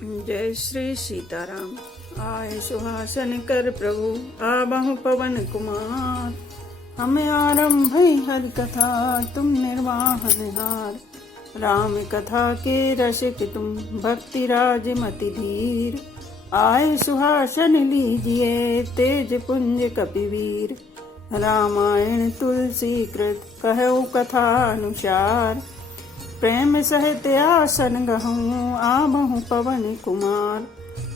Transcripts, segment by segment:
जय श्री सीताराम। आए सुहासन कर प्रभु आबहु पवन कुमार। हमें आरंभ हरि कथा तुम निर्वाहन हार। राम कथा के रसिक तुम भक्ति राज मति धीर। आए सुहासन लीजिए तेज पुंज कपिवीर। रामायण तुलसी कृत कहु कथा अनुसार। प्रेम सहित आसन गहूँ आबहु पवन कुमार।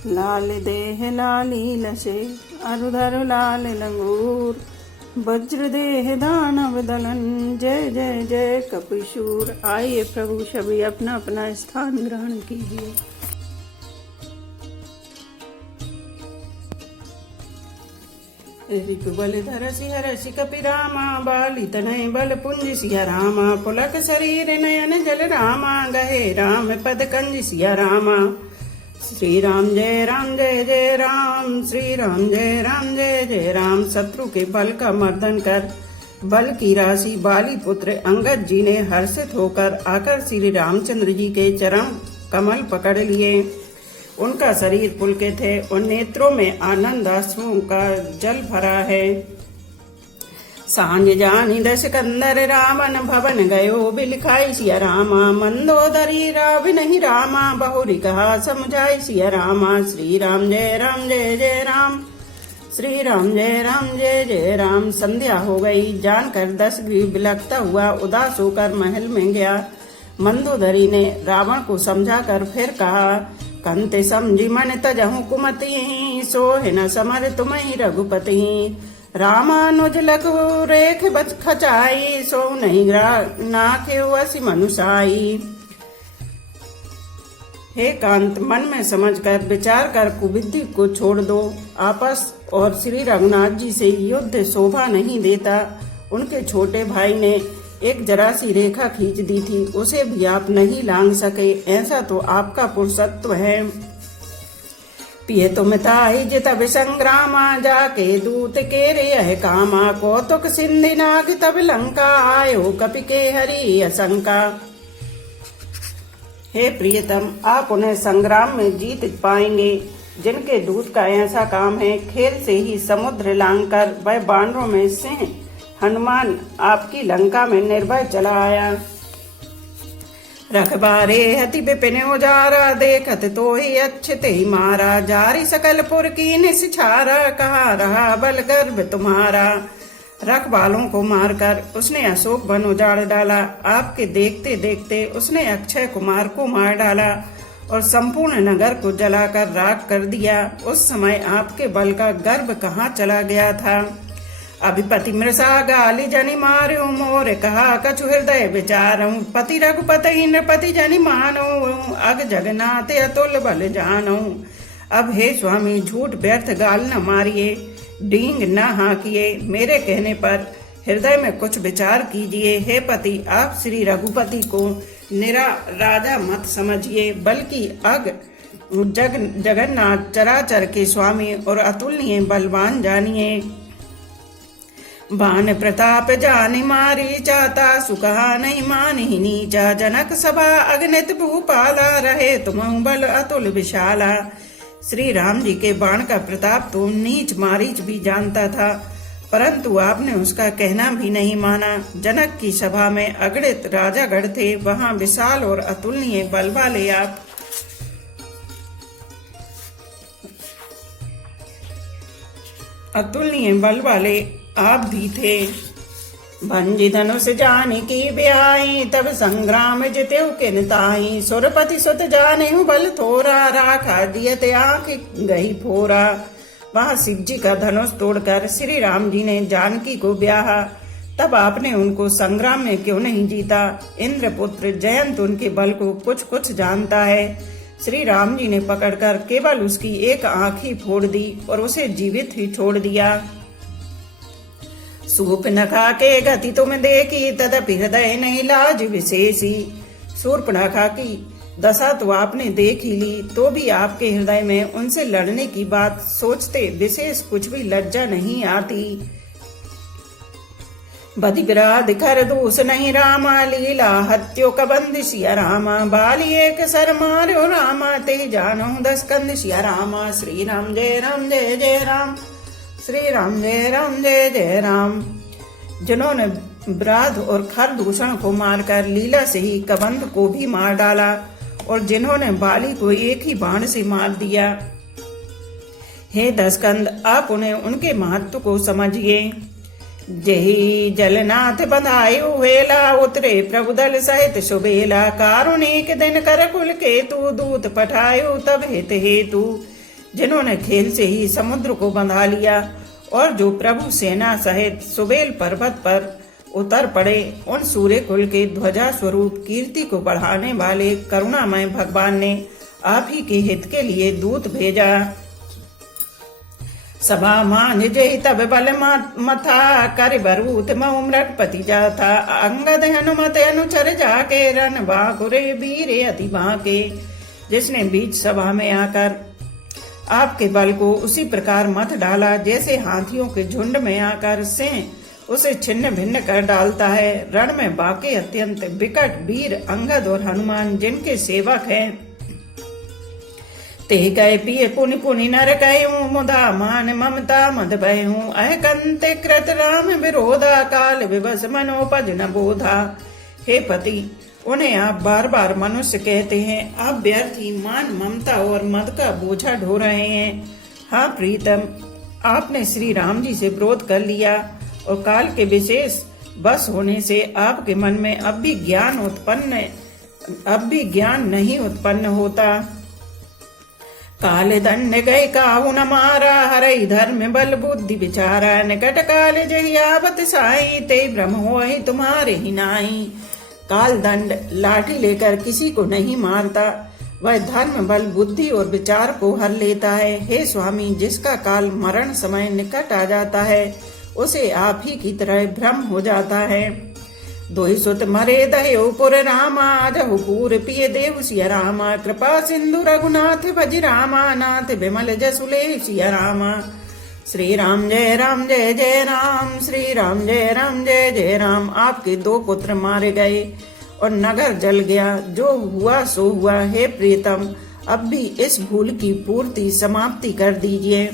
लाल देह लाली लसे अरुधर लाल लंगूर। वज्र देह दानव दलन जय जय जय कपिशूर। आइए प्रभु सभी अपना अपना स्थान ग्रहण कीजिए। रिपु बल धर सिंह रसि कपि रामा। बाली तनय बल पुंज सिया रामा। पुलक शरीर नयन जल रामा। गहे राम पद कंज सिया रामा। श्री राम जय जय राम। श्री राम जय जय राम। शत्रु के बल का मर्दन कर बल की राशि बाली पुत्र अंगद जी ने हर्षित होकर आकर श्री रामचंद्र जी के चरण कमल पकड़ लिए। उनका शरीर पुलकित है और नेत्रों में आनंद आंसुओं का जल भरा है। सांझ जानी दश कंदर रावण भवन गयो बिलखाई सिया रामा। मंदोदरी राव नहीं रामा। बहुरी कहा समझाई सिया रामा। श्री राम जय जय राम। श्री राम जय जय राम। संध्या हो गई जानकर दशग्रीव बिलखता हुआ उदास होकर महल में गया। मंदोदरी ने रावण को समझाकर फिर कहा, कंते समझी मन तजहु कुमति। सोह न समर तुम्हि रघुपति। रामानुज लघु रेख बच खचाई। सो नहीं नाखे असी मनुषाई। हे कांत मन में समझकर विचार कर कुबुद्धि को छोड़ दो। आपस और श्री रघुनाथ जी से युद्ध शोभा नहीं देता। उनके छोटे भाई ने एक जरा सी रेखा खींच दी थी, उसे भी आप नहीं लांघ सके। ऐसा तो आपका पुरुषत्व है। पिए तुम ताहि जित संग्रामा। जाके दूत के रे कामा। कौतुक सिंधि नाग तब लंका। आयो कपि के हरि असंका। हे प्रियतम, आप उन्हें संग्राम में जीत पाएंगे जिनके दूत का ऐसा काम है। खेल से ही समुद्र लांघकर वह बानरों में सिंह हनुमान आपकी लंका में निर्भय चला आया। रखबारे हति विपिन उजारा। देखत तो ही अच्छते ही मारा। जारी सकल पुर की निछारा। कहा रहा बल गर्भ तुम्हारा। रखवालों को मारकर उसने अशोक वन उजाड़ डाला। आपके देखते देखते उसने अक्षय कुमार को मार डाला और संपूर्ण नगर को जलाकर राख कर दिया। उस समय आपके बल का गर्भ कहाँ चला गया था। अभिपति मृषा गाली जनि मार्यो। मोर कहा कछु हृदय विचारऊ। पति रघुपति नृपति जनि मानो। अग जगन्नाथ अतुल बल जानो। अब हे स्वामी झूठ व्यर्थ गाल न मारिए, डींग न हाकिए। मेरे कहने पर हृदय में कुछ विचार कीजिए। हे पति, आप श्री रघुपति को निरा राजा मत समझिए, बल्कि अग जगन्नाथ चराचर के स्वामी और अतुलनीय बलवान जानिए। बान प्रताप जानि मारी चाता। सुकहा नहीं मानि नीचा। जनक सभा अगणित भूपाला। रहे तुमहु बल अतुल विशाला। श्री राम जी के बाण का प्रताप तो नीच मारीच भी जानता था, परंतु आपने उसका कहना भी नहीं माना। जनक की सभा में अगणित राजागढ़ थे, वहां विशाल और अतुलनीय बल वाले आप भी थे। भंजी धनुष जानि की ब्याई। तब संग्राम जितेउ किन ताहि। सुरपति सुत जानेहु बल थोरा। राखा दियत आँख गही फोरा। वहां शिव जी का धनुष तोड़कर श्री राम जी ने जानकी को ब्याहा। तब आपने उनको संग्राम में क्यों नहीं जीता। इंद्रपुत्र जयंत उनके बल को कुछ कुछ जानता है। श्री राम जी ने पकड़कर केवल उसकी एक आँख ही फोड़ दी और उसे जीवित ही छोड़ दिया। शूर्पणखा के गति तुम देखी। तदपि हृदय नहीं लाज विशेषी। शूर्पणखा की दशा तो आपने देख ही ली, तो भी आपके हृदय में उनसे लड़ने की बात सोचते विशेष कुछ भी लज्जा नहीं आती। बदि विराध कर दूस नहीं रामा, लीला हत्यो कबंद सिया रामा। बाली एक सर मार्यो रामा, ते जानो 10 कंद सिया रामा। श्री राम जय जय राम, श्री राम जय जय राम। जिन्होंने विराध और खर दूषण को मारकर लीला से ही कबंध को भी मार डाला, और जिन्होंने बाली को एक ही बाण से मार दिया। हे 10 कंद, आप उन्हें उनके महत्व को समझिए। जही जलनाथ बंधायु वेला, उतरे प्रभु दल सहित सुबेला। कारुणिक दिन कर कुल केतु, दूत पठायु तब हित हेतु। जिन्होंने खेल से ही समुद्र को बंधा लिया, और जो प्रभु सेना सहित सुबेल पर्वत पर उतर पड़े, उन सूर्य कुल के ध्वजा स्वरूप कीर्ति को बढ़ाने वाले करुणामय भगवान ने आप ही के हित के लिए दूत भेजा। सभा मान जय तब बल मथा, कर बरूत मऊ मृगपति जाथा। अंगद हनुमत अनुचर जाके, रन बाकुरे वीर अति बाके। जिसने बीच सभा में आकर आपके बल को उसी प्रकार मत डाला, जैसे हाथियों के झुंड में आकर सिंह उसे छिन्न भिन्न कर डालता है। रण में बाके अत्यंत विकट वीर अंगद और हनुमान, जिनके सेवक हैं। ते गए पिए पुनि पुनि नर कहूं, मुदा मान ममता मद बहूं। अह कंते कृत राम विरोधा, काल विवश मनोपज न बोधा। हे पति, उन्हें आप बार बार मनुष्य कहते हैं। आप व्यर्थ ही मान ममता और मद का बोझा ढो रहे हैं। हाँ प्रीतम, आपने श्री राम जी से विरोध कर लिया, और काल के विशेष बस होने से आपके मन में अब भी ज्ञान नहीं उत्पन्न होता। काल दंड गए काहू न मारा, हरई धर्म बल बुद्धि विचारा। निकट काल जही आवत साई, ते भ्रम होहि तुम्हारे ही नाई। काल दंड लाठी लेकर किसी को नहीं मारता, वह धर्म बल बुद्धि और विचार को हर लेता है। हे स्वामी, जिसका काल मरण समय निकट आ जाता है, उसे आप ही की तरह भ्रम हो जाता है। दोहि सुत मरे दह्यो पुर रामा, जहु पूर पिय देव सिया रामा। कृपा सिंधु रघुनाथ भज रामा, नाथ विमल जसुले सिया रामा। श्री राम जय जय राम, श्री राम जय जय राम। आपके 2 पुत्र मारे गए और नगर जल गया, जो हुआ सो हुआ। हे प्रीतम, अब भी इस भूल की पूर्ति समाप्ति कर दीजिए।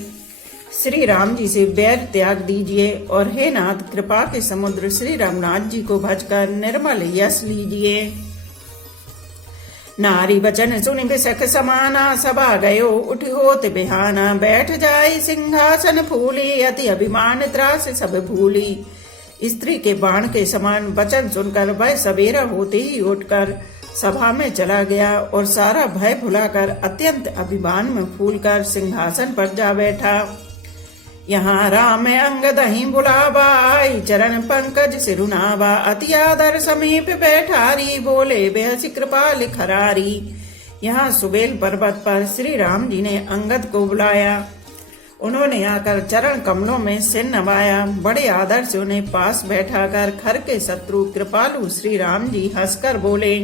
श्री राम जी से बैर त्याग दीजिए, और हे नाथ, कृपा के समुद्र श्री रघुनाथ जी को भजकर निर्मल यश लीजिए। नारी वचन सुनि बिसख समाना, सभा गयो उठ होत बिहाना। बैठ जाई सिंहासन फूली, अति अभिमान त्रास सब भूली। स्त्री के बाण के समान वचन सुनकर वह सवेरा होते ही उठकर सभा में चला गया, और सारा भय भुलाकर अत्यंत अभिमान में फूलकर सिंहासन पर जा बैठा। यहाँ राम अंगद ही बुलावा, आई चरण पंकज सिरुनावा। अति आदर समीप बैठारी, बोले बेहसी कृपाल खरारी। यहाँ सुबेल पर्वत पर श्री राम जी ने अंगद को बुलाया। उन्होंने आकर चरण कमलों में सिर नवाया। बड़े आदर से उन्हें पास बैठाकर खर के शत्रु कृपालु श्री राम जी हंसकर बोले,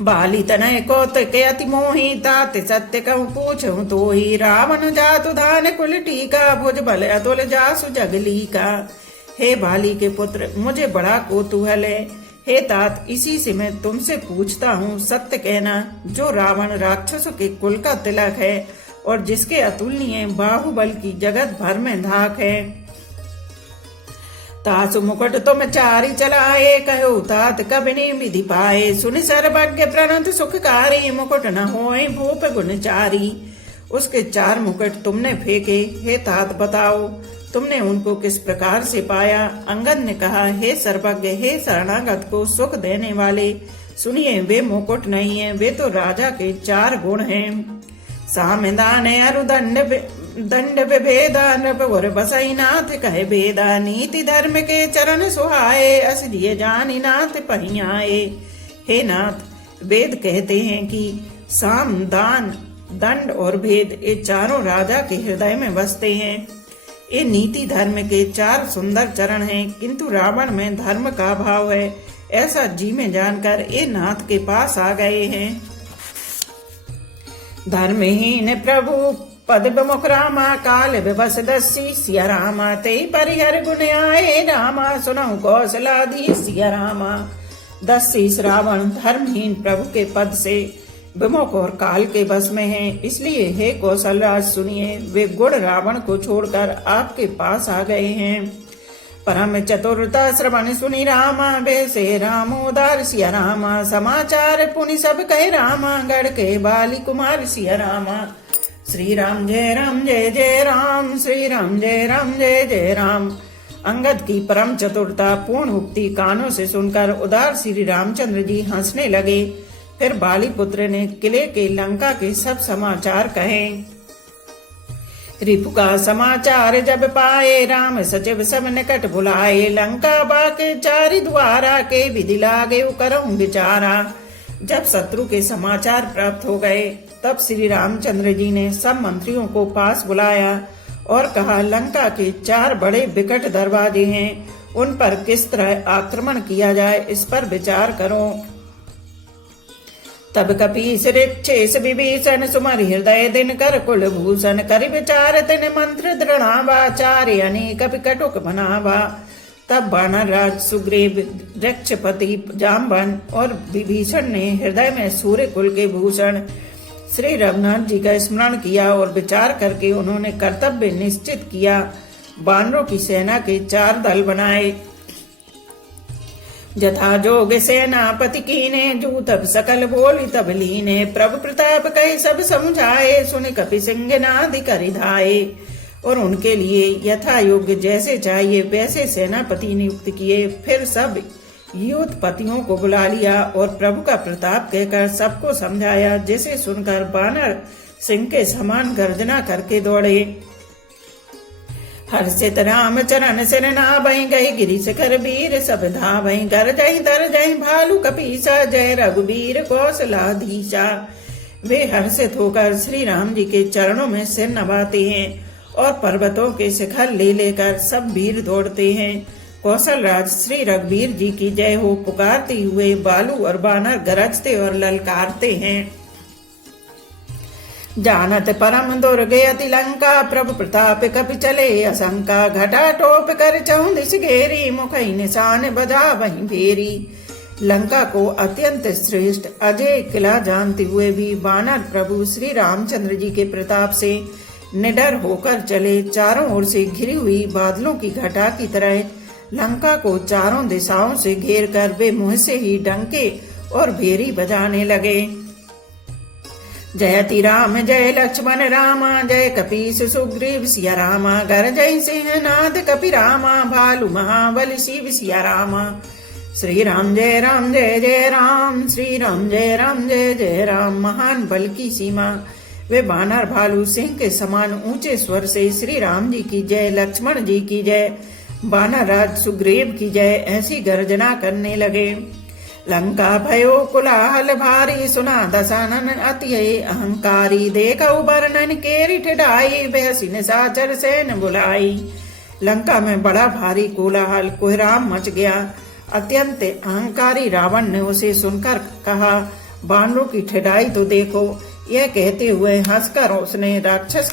बाली तनय कौतुक अति मोही, तात सत्य कहूँ पूछूं तो ही। रावण जातु धान कुल टीका, भुज बल अतुल जासु जगली का। हे बाली के पुत्र, मुझे बड़ा कौतूहल है। हे तात, इसी से मैं तुमसे पूछता हूँ, सत्य कहना। जो रावण राक्षसों के कुल का तिलक है, और जिसके अतुलनीय बाहुबल की जगत भर में धाक है, तासु मुकुट तुम चारी चलाए, कहो तात कबिनी विधि पाए। सुन सर्वज्ञ प्रणत सुखकारी, मुकुट न होए भूप गुणचारी। उसके 4 मुकुट तुमने फेंके, हे तात बताओ तुमने उनको किस प्रकार से पाया। अंगद ने कहा, हे सर्वज्ञ, हे शरणागत को सुख देने वाले, सुनिए वे मुकुट नहीं है, वे तो राजा के 4 गुण हैं। सामदान अरुदंड दंड विभेदा, नृप और बसई नाथ कहे भेदा। नीति धर्म के चरण सुहाए, अस जिए जानी नाथ पहियाए। हे नाथ, वेद कहते हैं कि साम, दान, दंड और भेद ये चारों राजा के हृदय में बसते हैं। ये नीति धर्म के 4 सुंदर चरण हैं, किंतु रावण में धर्म का भाव है, ऐसा जी में जानकर ये नाथ के पास आ गए हैं। धर्महीन प्रभु पद विमुख रामा काल विवश दस्सी सिया रामा ते परिहर गुण आए रामा सुनहु कौशलाधि सिया रामा। दस्सी रावण धर्महीन प्रभु के पद से विमुख और काल के वश में हैं, इसलिए हे कौशलराज सुनिए, वे गुण रावण को छोड़कर आपके पास आ गए हैं। परम चतुरता श्रवण सुनी रामा वैसे रामोदार सिया रामा। समाचार पुनि सब कहे रामा गढ़ के बाली कुमार सिया रामा। श्री राम जय जय राम, श्री राम जय जय राम। अंगद की परम चतुरता पूर्ण उक्ति कानों से सुनकर उदार श्री रामचंद्र जी हंसने लगे। फिर बाली पुत्र ने किले के लंका के सब समाचार कहे। रिपु का समाचार जब पाए राम सचिव सब निकट बुलाए। लंका बाके चारि द्वारा के विधि लागे करऊं विचारा। जब शत्रु के समाचार प्राप्त हो गए तब श्री रामचंद्र जी ने सब मंत्रियों को पास बुलाया और कहा, लंका के 4 बड़े विकट दरवाजे हैं, उन पर किस तरह आक्रमण किया जाए इस पर विचार करो। तब कपीस ऋक्षेश विभीषण सुमर हृदय दिन कर कुलभूषण। कर विचार तिन मंत्र दृढ़ावा चार्य अनेक कटुक बनावा। तब वानर राज सुग्रीव वृक्षपति जाम्बन और विभीषण ने हृदय में सूर्य कुल के भूषण श्री रघुनाथ जी का स्मरण किया और विचार करके उन्होंने कर्तव्य निश्चित किया। वानरों की सेना के 4 दल बनाए। जथा जोग सेनापति कीने जू तब सकल बोली तब लीने। प्रभु प्रताप कहे सब समझाए सुन कपि सिंह नादि करि धाये। और उनके लिए यथा योग्य जैसे चाहिए वैसे सेनापति नियुक्त किए। फिर सब युद्धपतियों को बुला लिया और प्रभु का प्रताप कहकर सबको समझाया, जिसे सुनकर वानर सिंह के समान गर्जना करके दौड़े। हर्षित राम चरण सिर नाभई गए गिरि शिखर वीर सब धावई। गरजई दरजई भालू कपीसा जय रघुवीर कौशलाधीशा। वे हर्षित होकर श्री राम जी के चरणों में सिर नवाते हैं और पर्वतों के शिखर ले लेकर सब वीर दौड़ते हैं। कौशल राज श्री रघुवीर जी की जय हो पुकारते हुए बालू और बानर गरजते और ललकारते हैं। जानत परम दुर्गे अति लंका प्रभु प्रताप कपि चले असंका। घटा टोप कर चहुं दिश घेरी मुखई निशान बजा वहीं भेरी। लंका को अत्यंत श्रेष्ठ अजय किला जानते हुए भी वानर प्रभु श्री रामचंद्र जी के प्रताप से निडर होकर चले। चारों ओर से घिरी हुई बादलों की घटा की तरह लंका को चारों दिशाओं से घेर कर वे मुंह से ही डंके और भेरी बजाने लगे। जयति राम जय लक्ष्मण रामा जय कपीस सुग्रीव सिया रामा। गरजय सिंह नाद कपि रामा भालू महाबल शिव सिया रामा। श्री राम जय जय राम, श्री राम जय जय राम। महान बल की सीमा वे वानर भालू सिंह के समान ऊंचे स्वर से श्री राम जी की जय, लक्ष्मण जी की जय, वानर राज सुग्रीव की जय ऐसी गर्जना करने लगे। लंका भयो कुलाहल भारी सुना दशानन अति अहंकारी। देखऊ वर्णन केरी ठिठाई बेहसी निशाचर सेन बुलाई। लंका में बड़ा भारी कोलाहल कोहराम मच गया। अत्यंत अहंकारी रावण ने उसे सुनकर कहा, वानरों की ठिठाई तो देखो। यह कहते हुए हंसकर उसने राक्षस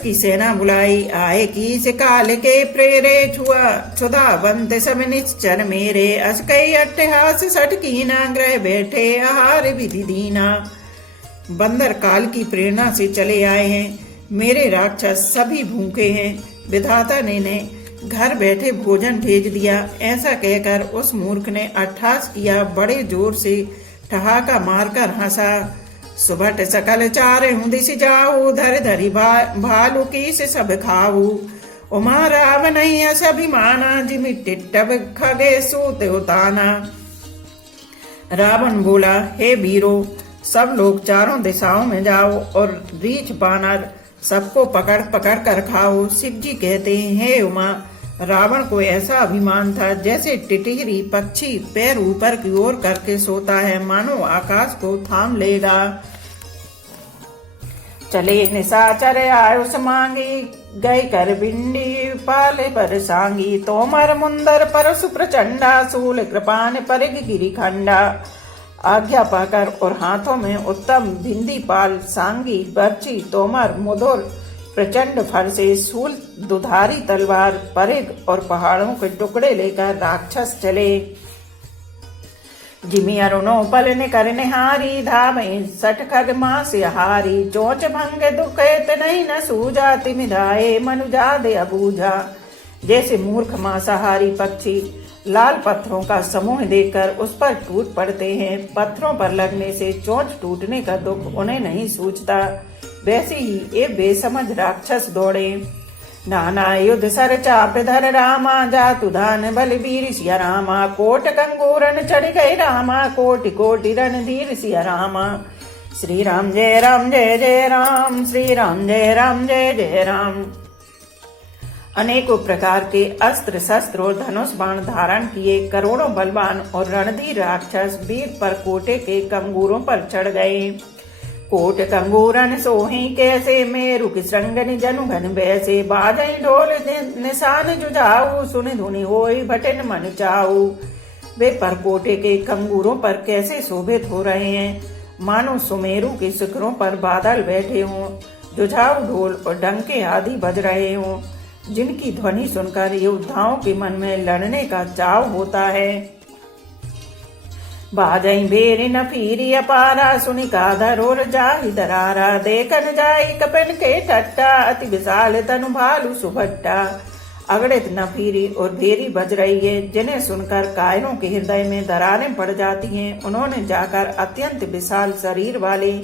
की सेना बुलाई। आए की से काल के प्रेरे छुआ छुदा बंद सब निश्चर मेरे। अस कई अट्टहास सटकीना ग्रह बैठे आहार विधि दीना। बंदर काल की प्रेरणा से चले आए हैं, मेरे राक्षस सभी भूखे हैं। विधाता ने घर बैठे भोजन भेज दिया। ऐसा कहकर उस मूर्ख ने अट्ठास किया, बड़े जोर से ठहाका मारकर हंसा। सुबट सकल चारे हूँ दिश जाऊ धर धरी भालू की से सब खाऊ। उमा रावण अभिमाना जिमि टिट्टब खगे सूते उताना। रावण बोला, हे वीरो, सब लोग चारों दिशाओं में जाओ और रीछ बानर सबको पकड़ पकड़ कर खाओ। शिव जी कहते हैं, हे उमा, रावण को ऐसा अभिमान था जैसे टिटहरी पक्षी पैर ऊपर की ओर करके सोता है, मानो आकाश को थाम लेगा। चले निशाचर आयुष मांगी गई कर बिंडी पाले पर सांगी। तोमर मुंदर परसु प्रचंडा सूल कृपान परिग गिरिखंडा। आज्ञा पाकर और हाथों में उत्तम भिंदी पाल, सांगी, बर्ची, तोमर, मुदुर, प्रचंड फरसे, शूल, दुधारी तलवार, परिग और पहाड़ों के टुकड़े लेकर राक्षस चले। जिमि अरुणो पल निकर निहारी, धावै सठ खग मास हारी। चोंच भंग दुखैत नहीं न सूझा, तिमिराए मनुजा दे अबूझा। जैसे मूर्ख मांसाहारी पक्षी लाल पत्थरों का समूह देखकर उस पर टूट पड़ते हैं, पत्थरों पर लगने से चोंच टूटने का दुख उन्हें नहीं सूझता, वैसे ही ये बेसमझ राक्षस दौड़े। नाना युद्ध सर चाप धर रामा, जातु धान बलबीर सिया रामा। कोट कंगूरन चढ़ गए रामा, कोटि कोटि रणधीर सिया रामा। श्री राम जय जय राम, श्री राम जय जय राम। अनेकों प्रकार के अस्त्र शस्त्र और धनुष बाण धारण किए करोड़ों बलवान और रणधीर राक्षस वीर पर कोटे के कंगूरों पर चढ़ गए। कोट कंगूरन सोही कैसे, मेरु की श्रृंगनि जनु घन बैसे। बाजई ढोल निशान जुझाऊ, सुन धुनि होई भटन मन चाऊ। वे परकोटे के कंगूरों पर कैसे शोभित हो रहे हैं, मानो सुमेरु के शिखरों पर बादल बैठे हों। जुझाऊ ढोल और डंके आदि बज रहे हों, जिनकी ध्वनि सुनकर योद्धाओं के मन में लड़ने का चाव होता है। बाजई बेरी न फीरी अपारा, सुनि काधर और जाहि दरारा। देखन जाई कपन के ठट्टा, अति विशाल तनु भालू सुभट्टा। अगड़ित न फीरी और भेरी बज रही है, जिन्हें सुनकर कायरों के हृदय में दरारें पड़ जाती हैं। उन्होंने जाकर अत्यंत विशाल शरीर वाले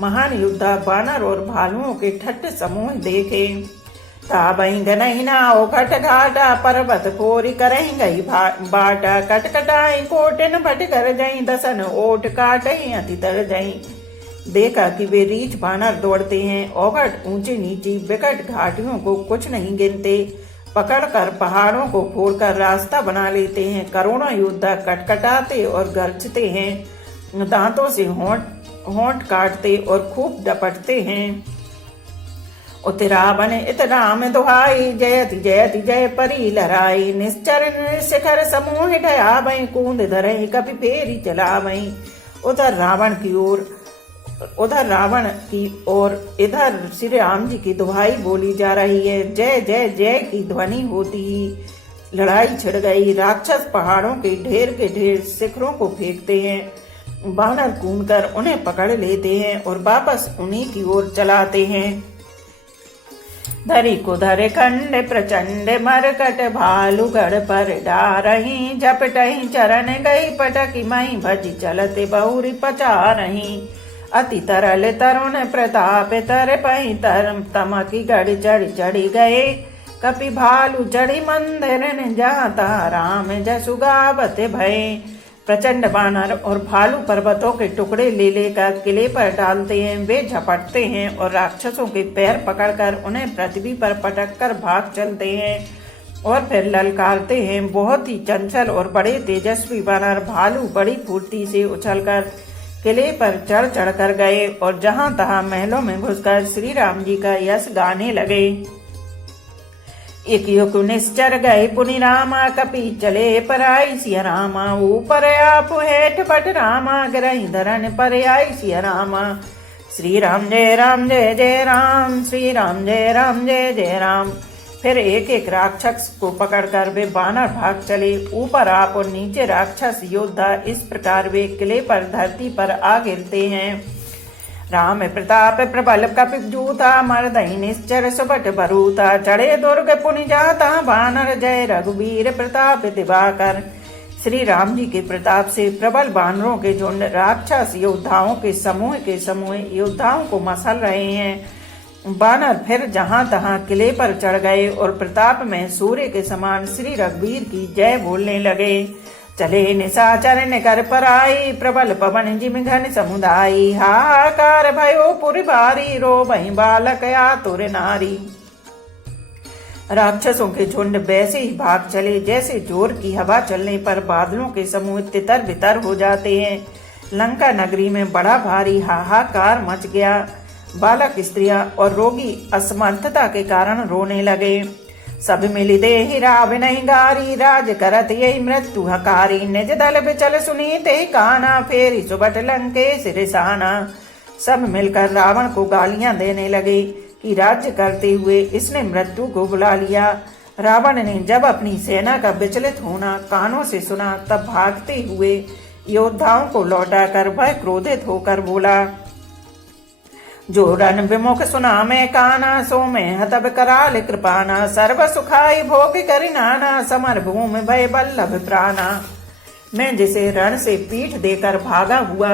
महान योद्धा बानर और भालुओं के ठट्ट समूह देखे। ताबई गनहि नाओ खट घाटा, पर्वत फोरी करहि गई बाटा। कटकटाई कोटिन भट कर जई, दसन ओट काटई अति तर जई। देखा कि वे रीछ बानर दौड़ते हैं, औघट ऊंची नीची विकट घाटियों को कुछ नहीं गिनते, पकड़कर पहाड़ों को फोड़कर रास्ता बना लेते हैं। करोड़ों योद्धा कटकटाते और गरजते हैं, दांतों से होंठ काटते और खूब डपटते हैं। उत रावण इत राम दुहाई, जयति जयति जय परी लहराई। निश्चर शिखर समूह ढया बई, कूंद धरई कपि फेरी चला बई। उधर रावण की ओर इधर श्री राम जी की दुहाई बोली जा रही है। जय जय जय की ध्वनि होती ही लड़ाई छिड़ गई। राक्षस पहाड़ों के ढेर शिखरों को फेंकते हैं। बानर कूदकर उन्हें पकड़ लेते हैं और वापस उन्हीं की ओर चलाते हैं। धरी को धरे खंड प्रचंड, मरकट भालू गढ़ पर डारही। झपटही चरण गई पटकी मई, भजी चलते बहुरी पचा रही। अति तरल तरुण प्रताप, तर पही तरम तमकी गढ़ चढ़ी गए। कपि भालू चढ़ी मंदिर, जाता राम जसु गावत भय। प्रचंड बानर और भालू पर्वतों के टुकड़े ले लेकर किले पर डालते हैं। वे झपटते हैं और राक्षसों के पैर पकड़कर उन्हें पृथ्वी पर पटककर भाग चलते हैं और फिर ललकारते हैं। बहुत ही चंचल और बड़े तेजस्वी बानर भालू बड़ी फुर्ती से उछलकर किले पर चढ़ कर गए और जहां तहां महलों में घुसकर श्री राम जी का यश गाने लगे। एक युग निश्चर गए पुनि रामा, कपि चले पर आई सिया रामा। ऊपर आप हेठ बट रामा, गिरहि धरन पर आई सिया रामा। श्री राम जय जय राम, श्री राम जय जय राम। फिर एक एक राक्षस को पकड़कर वे बानर भाग चले। ऊपर आप और नीचे राक्षस योद्धा, इस प्रकार वे किले पर धरती पर आ गिरते हैं। राम प्रताप प्रबल कपि जूता, मर्दहि निश्चर सुबट बरूता। चढ़े दुर्ग पुनि जाता बानर, जय रघुवीर प्रताप दिवाकर। श्री राम जी के प्रताप से प्रबल बानरों के झुंड राक्षस योद्धाओं के समूह योद्धाओं को मसल रहे हैं। बानर फिर जहां तहां किले पर चढ़ गए और प्रताप में सूर्य के समान श्री रघुवीर की जय बोलने लगे। चले निशाचर निकर पर आई, प्रबल पवन जिम घन समुदायी। हाहाकार भयो पुर भारी, रो वही बालक आतुर नारी। राक्षसों के झुंड वैसे ही भाग चले जैसे जोर की हवा चलने पर बादलों के समूह तितर बितर हो जाते हैं। लंका नगरी में बड़ा भारी हाहाकार मच गया। बालक, स्त्रियां और रोगी असमर्थता के कारण रोने लगे। सब मिली देहि राव नहीं गारी, राज करत यही मृत्यु हकारी। निज दल बिचल सुनी ते काना, फेरी सुबट लंकेश रिसाना। सब मिलकर रावण को गालियां देने लगे कि राज्य करते हुए इसने मृत्यु को बुला लिया। रावण ने जब अपनी सेना का विचलित होना कानों से सुना, तब भागते हुए योद्धाओं को लौटाकर वह क्रोधित होकर बोला, जो रण विमुख सुना मैं काना, सो मैं हतब कराल कृपाना। सर्व सुखाई भोग करि नाना, समर भूमि भय बल्लभ प्राणा। मैं जिसे रण से पीठ देकर भागा हुआ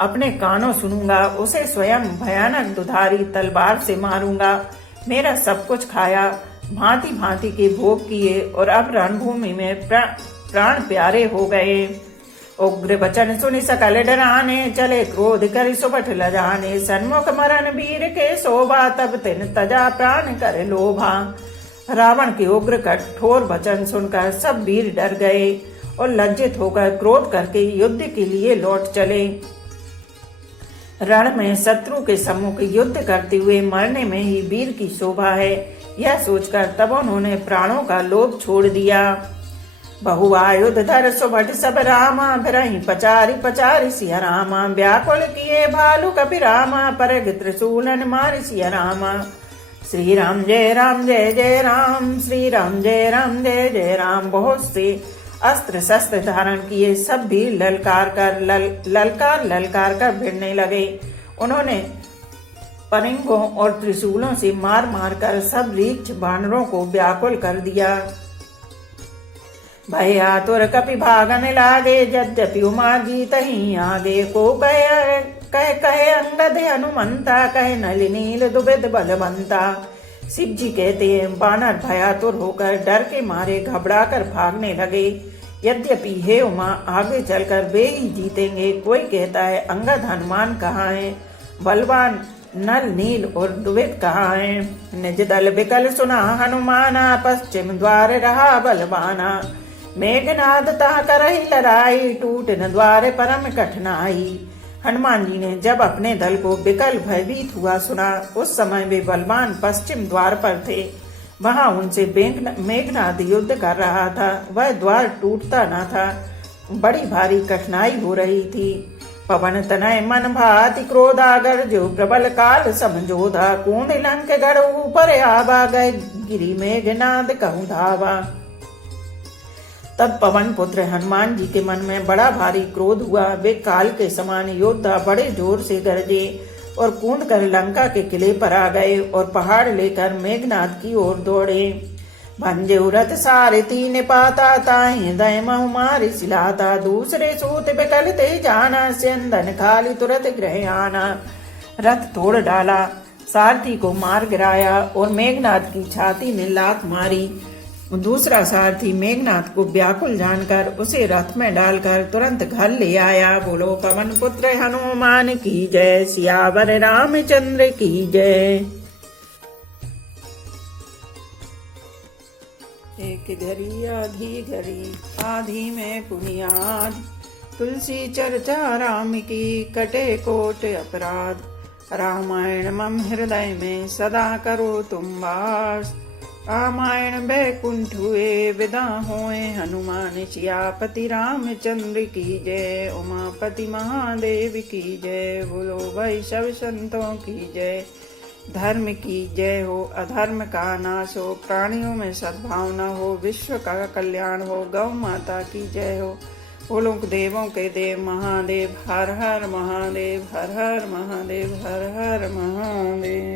अपने कानों सुनूंगा, उसे स्वयं भयानक दुधारी तलवार से मारूंगा। मेरा सब कुछ खाया, भांति भांति के भोग किए और अब रणभूमि में प्राण प्यारे हो गए। उग्र वचन सुनि सकल डराने, चले क्रोध करि सुबठ लजाने। सन्मुख मरण वीर के शोभा, तब तिन तजा प्राण कर लोभा। रावण के उग्र कठोर वचन सुनकर सब वीर डर गए और लज्जित होकर क्रोध करके युद्ध के लिए लौट चले। रण में शत्रु के सम्मुख युद्ध करते हुए मरने में ही वीर की शोभा है, यह सोचकर तब उन्होंने प्राणों का लोभ छोड़ दिया। बहुआयुध धर सुभट सब रामा, बिरही पचारी पचारी सिया रामा। व्याकुल किए भालू कपि रामा, परग त्रिशूलन मारि सिया रामा। श्री राम जय राम जय जय राम, श्री राम जय राम जय जय राम। बहुत से अस्त्र शस्त्र धारण किए सब भी ललकार कर भिड़ने लगे। उन्होंने परिंगों और त्रिशूलों से मार मार कर सब रीछ बानरों को व्याकुल कर दिया। भय आतुर कपि भागन लागे, यद्यपि उमा जीत ही आगे। को कहे अंगद हनुमंता, कहे नल नील दुबिद बलवंता। शिव जी कहते हैं, बानर भयातुर होकर डर के मारे घबरा कर भागने लगे। यद्यपि हे उमा, आगे चलकर वे ही जीतेंगे। कोई कहता है अंगद हनुमान कहाँ है, बलवान नल नील और दुबिद कहाँ है। निज दल बिकल सुना हनुमाना, पश्चिम द्वार रहा बलवाना। मेघनाद ता करहि लड़ाई, टूट न द्वार परम कठिनाई। हनुमान जी ने जब अपने दल को बिकल भयभीत हुआ सुना, उस समय वे बलवान पश्चिम द्वार पर थे। वहां उनसे मेघनाद युद्ध कर रहा था। वह द्वार टूटता न था, बड़ी भारी कठिनाई हो रही थी। पवन तनय मन भाति क्रोधागर, जो प्रबल काल समझोधा। कूंद लंक गढ़ ऊपर आवा, गए गिरी मेघनाद कहूँ धावा। तब पवन पुत्र हनुमान जी के मन में बड़ा भारी क्रोध हुआ। वे काल के समान योद्धा बड़े जोर से गरजे और कूद कर लंका के किले पर आ गए और पहाड़ लेकर मेघनाद की ओर दौड़े। भंजे रथ सारथी ने पाता, ताहि हृदय महु मारि सिलाता। दूसरे सूत बिकल ते जाना, स्यंदन खाली तुरत गृह आना। रथ तोड़ डाला, सारथी को मार गिराया और मेघनाद की छाती में लात मारी। दूसरा सारथी मेघनाद को व्याकुल जानकर उसे रथ में डालकर तुरंत घर ले आया। बोलो पवन पुत्र हनुमान की जय, सियावर रामचंद्र की जय। एक घड़ी आधी में पुनियाद, तुलसी चर्चा राम की कटे कोट अपराध। रामायण मम हृदय में सदा करो तुम वास, रामायण बैकुंठ हुए विदा होए हनुमान। सियापति रामचंद्र की जय, उमापति महादेव की जय। बोलो भाई सब संतों की जय। धर्म की जय हो, अधर्म का नाश हो, प्राणियों में सद्भावना हो, विश्व का कल्याण हो। गौ माता की जय हो। बोलो देवों के देव महादेव, हर हर महादेव, हर हर महादेव, हर हर महादेव।